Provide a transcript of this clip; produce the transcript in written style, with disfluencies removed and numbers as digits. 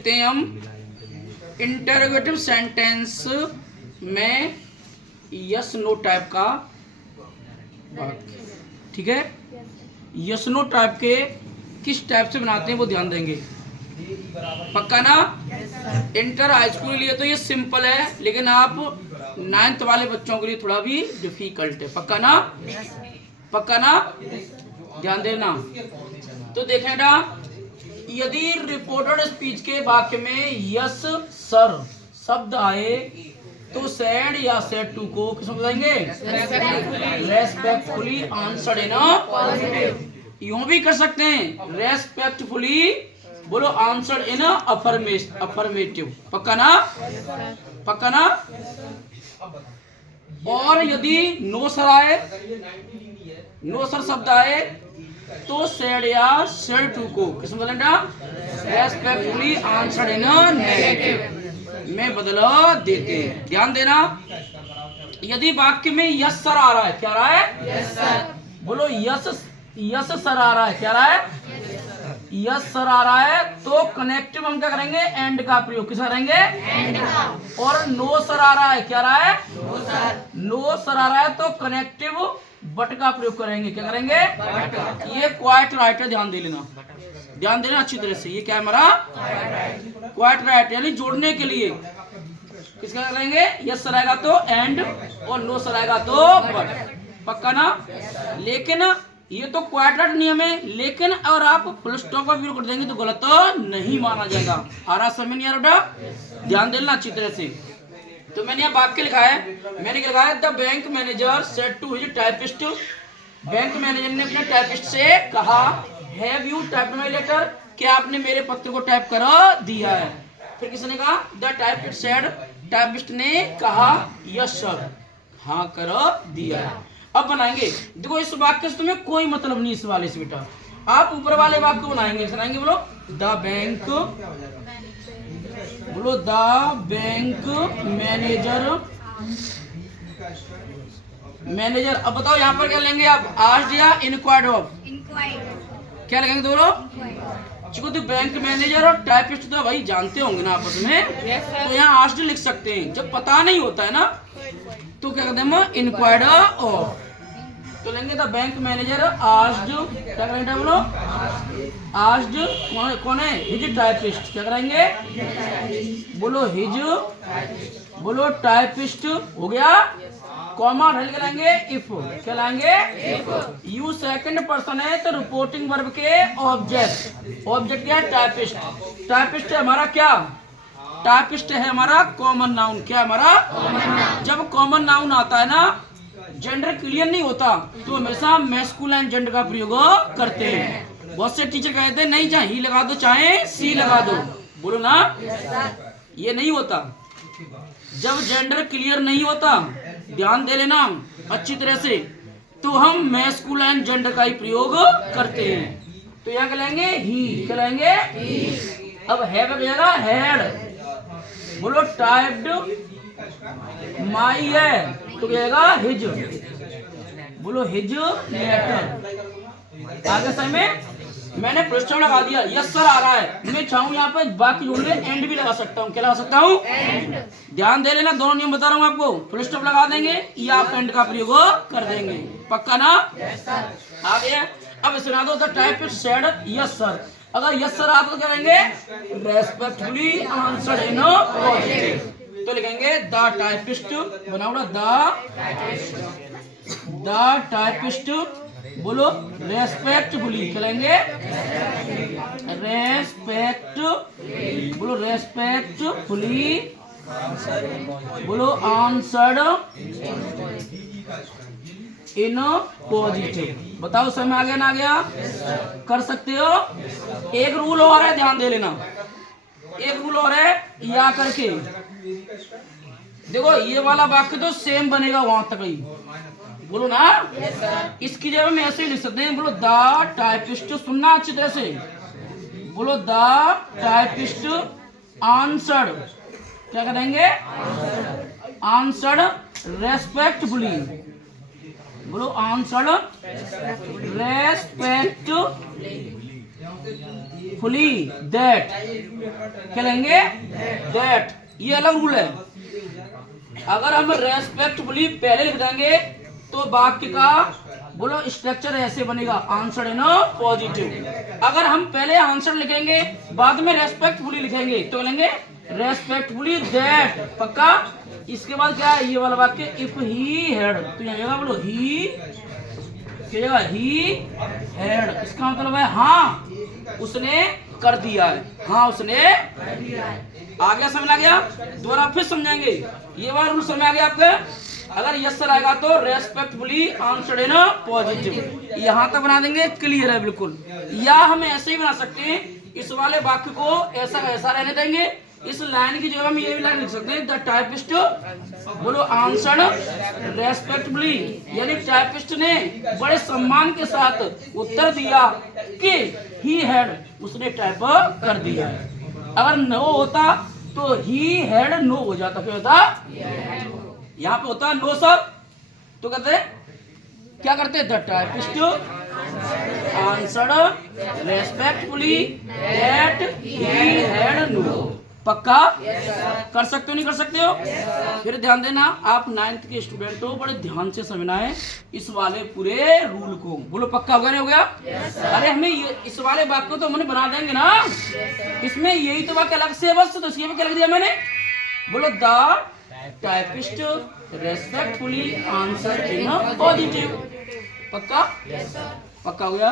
देखते हैं हम इंटरोगेटिव सेंटेंस में यस नो टाइप का वाक्य। ठीक है, यस नो टाइप के किस टाइप से बनाते हैं वो ध्यान देंगे। पक्का ना? इंटर हाई स्कूल के लिए तो ये सिंपल है, लेकिन आप 9th वाले बच्चों के लिए थोड़ा भी डिफिकल्ट है। पक्का ना? पक्का ना? ध्यान देना। तो देखें ना, यदि रिपोर्टेड स्पीच के वाक्य में यस सर शब्द आए तो सैड या सैड टू को किस में बताएंगे? रेस्पेक्टफुली आंसर्ड इन यूं भी कर सकते हैं, रेस्पेक्टफुली बोलो आंसर्ड इन अफर्मेटिव। पक्का ना? पक्का ना? और यदि नो सर आए, नो सर शब्द आए तो सैड या सैड टू को किस में बदलना? रेस्पेक्टफुली आंसर्ड इन नेगेटिव में बदला देते हैं। ध्यान देना, यदि वाक्य में यस सर आ रहा है, क्या आ रहा है? Yes sir. बोलो यस सर आ रहा है, क्या आ रहा है? यस सर आ रहा है तो कनेक्टिव हम क्या करेंगे? एंड का प्रयोग किस करेंगे? एंड का। और नो सर आ रहा है, क्या आ रहा है? नो सर आ रहा है तो कनेक्टिव बट का प्रयोग करेंगे, क्या करेंगे? ये क्वाइट राइट है, ध्यान दे लेना, ध्यान देना अच्छी तरह से। ये क्या है हमारा? क्वाइट राइट, यानी जोड़ने के लिए किसका करेंगे? यस सर आएगा तो एंड और नो सर आएगा तो बट। पक्का ना? लेकिन ये तो क्वाइट राइट नियम है, लेकिन अगर आप फुल स्टॉप का प्रयोग कर देंगे तो गलत नहीं माना जाएगा। आ रहा समझ नहीं आ रहा? ध्यान देना अच्छी तरह से। तो मैंने यहाँ वाक्य लिखा है, मैंने लिखा है the bank manager said to his typist. Bank manager ने अपने टाइपिस्ट से कहा, have you typed my letter? क्या आपने मेरे पत्र को टाइप कर दिया है? फिर किसने कहा? द टाइपिस्ट सेड, टाइपिस्ट ने कहा यस सर, हाँ कर दिया है। अब बनाएंगे, देखो इस वाक्य से तुम्हें कोई मतलब नहीं इस वाले से बेटा, आप ऊपर वाले वाक्य बनाएंगे। बनाएंगे बोलो द बैंक, बोलो द बैंक मैनेजर। अब बताओ यहाँ पर क्या लेंगे आप? आस्क्ड या इनक्वायर्ड ऑफ? क्या लगेंगे दोनों? चूंकि बैंक मैनेजर और टाइपिस्ट तो भाई जानते होंगे ना आपस में, तो यहाँ आस्क्ड लिख सकते हैं। जब पता नहीं होता है ना तो क्या कहते हैं? इनक्वायर्ड ऑफ। तो लेंगे द बैंक मैनेजर आस्क्ड, क्या करेंगे बोलो? आस्क्ड कौन है? His typist. क्या कराएंगे? बोलो हिज, बोलो टाइपिस्ट हो गया। कॉमा ढल के लाएंगे इफ, क्या लाएंगे? यू सेकंड पर्सन है तो रिपोर्टिंग वर्ब के ऑब्जेक्ट, ऑब्जेक्ट क्या है? टाइपिस्ट। टाइपिस्ट है हमारा क्या? टाइपिस्ट है हमारा कॉमन नाउन। क्या हमारा? जब कॉमन नाउन आता है ना, जेंडर क्लियर नहीं होता तो हमेशा मैस्कुलाइन जेंडर का प्रयोग करते हैं। बहुत से टीचर कहते हैं नहीं, चाहे ही लगा दो चाहे सी लगा दो। बोलो ना, ये नहीं होता। जब जेंडर क्लियर नहीं होता, ध्यान दे लेना अच्छी तरह से, तो हम मैस्कुलाइन जेंडर का ही प्रयोग करते हैं। तो यहाँ कहलाएंगे ही, कहलाएंगे अब है बनेगा हेड। बोलो टाइप्ड माई है तो कहेगा हिज, बोलो हिज लेटर। आगे समय मैंने पृष्ठ लगा दिया, यस सर आ रहा है, मैं चाहूँ यहाँ पे बाकी जोड़ने एंड भी लगा सकता हूँ। क्या लगा सकता हूँ? ध्यान दे लेना, दोनों नियम बता रहा हूँ आपको। फुल स्टॉप लगा देंगे या आप एंड का प्रयोग कर देंगे। पक्का ना? आ गया। अब सुना दो the typist said yes sir. अगर यस सर आप तो करेंगे रेस्पेक्टफुली आंसर्ड इन पॉजिटिव, तो लिखेंगे द टाइपिस्ट, बनाओ द टाइपिस्ट, बोलो रेस्पेक्टफुली, कहेंगे रेस्पेक्ट, बोलो रेस्पेक्टफुली, बोलो आंसर्ड इन पॉजिटिव। बताओ समय आ गया ना? आ गया? कर सकते हो। एक रूल और है, ध्यान दे लेना, एक रूल और है, या करके देखो ये वाला वाक्य तो सेम बनेगा वहां तक ही। बोलो ना, इसकी जगह में ऐसे ही लिख सकते हैं। बोलो द टाइपिस्ट, सुनना अच्छी तरह से, बोलो द टाइपिस्ट आंसर्ड, क्या करेंगे? आंसर्ड रेस्पेक्टफुली, बोलो आंसर्ड रेस्पेक्ट रेस्पेक्टफुली दैट, क्या लेंगे दैट, ये अलग रूल है। अगर हम रेस्पेक्टफुली पहले लिख देंगे तो वाक्य का बोलो स्ट्रक्चर ऐसे बनेगा, आंसर इन पॉजिटिव। अगर हम पहले आंसर लिखेंगे बाद में रेस्पेक्टफुली लिखेंगे तो लेंगे रेस्पेक्टफुली दैट, पक्का। इसके बाद क्या है ये वाला वाक्य, इफ ही हैड, तो यहाँ जगह बोलो ही, क्या जगह ही हैड, इसका मतलब है हाँ उसने कर दिया है, हाँ उसने आ गया, समझ आ गया। दोबारा फिर समझाएंगे, ये वाला रूल समझ आ गया आपके। अगर यस सर आएगा तो रेस्पेक्टफुली आंसर्ड इन पॉजिटिव, यहां तक बना देंगे, क्लियर है बिल्कुल। या हम ऐसे ही बना सकते हैं, इस वाले वाक्य को ऐसा ऐसा रहने देंगे, इस लाइन की जगह हम ये भी लाइन लिख सकते हैं, द टाइपिस्ट बोलो आंसर्ड रेस्पेक्टफुली, यानी टाइपिस्ट ने बड़े सम्मान के साथ उत्तर दिया कि ही हैड, उसने टाइप कर दिया। अगर नो होता तो ही हैड नो हो जाता, क्या होता, यहाँ पे होता नो सर, तो कहते क्या करते, the typist answered respectfully that he had no, पक्का कर सकते हो नहीं कर सकते हो। फिर ध्यान देना, आप 9th के स्टूडेंट हो, बड़े ध्यान से समझना है इस वाले पूरे रूल को, बोलो पक्का हो गया नहीं हो गया। अरे हमें इस वाले वाक्य को तो हमने बना देंगे ना, इसमें यही तो वाक्य अलग से बस, तो इसके भी क्या लिख दिया मैंने, बोलो the typist respectfully answer in positive, पक्का पक्का हो गया।